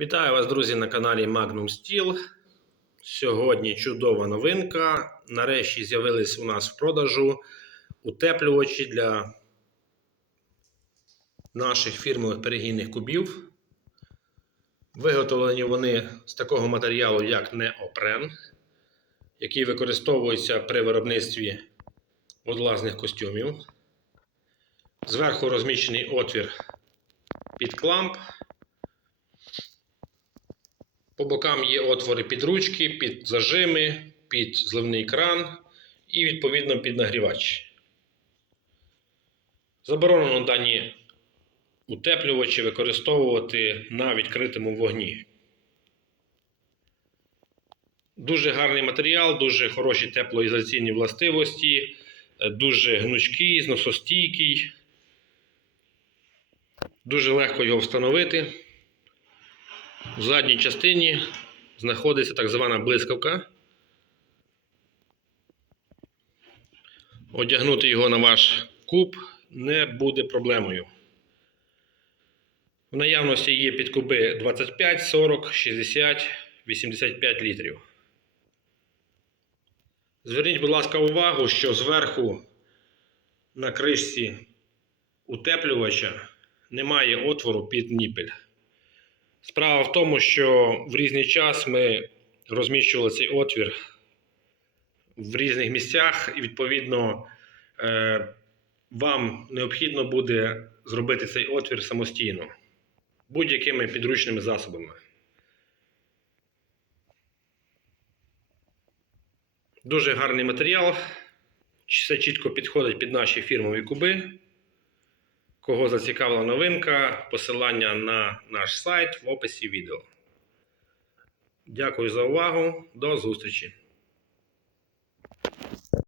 Вітаю вас, друзі, на каналі Magnum Steel. Сьогодні чудова новинка. Нарешті з'явились у нас в продажу утеплювачі для наших фірмових перегінних кубів. Виготовлені вони з такого матеріалу, як неопрен, який використовується при виробництві водолазних костюмів. Зверху розміщений отвір під кламп. По бокам є отвори під ручки, під зажими, під зливний кран і, відповідно, під нагрівач. Заборонено дані утеплювачі використовувати на відкритому вогні. Дуже гарний матеріал, дуже хороші теплоізоляційні властивості, дуже гнучкий, зносостійкий. Дуже легко його встановити. В задній частині знаходиться так звана блискавка. Одягнути його на ваш куб не буде проблемою. В наявності є підкуби 25, 40, 60, 85 літрів. Зверніть, будь ласка, увагу, що зверху на кришці утеплювача немає отвору під ніпель. Справа в тому, що в різний час ми розміщували цей отвір в різних місцях, і відповідно е, вам необхідно буде зробити цей отвір самостійно будь-якими підручними засобами. Дуже гарний матеріал. Все чітко підходить під наші фірмові куби. Кого зацікавила новинка, посилання на наш сайт в описі відео. Дякую за увагу. До зустрічі!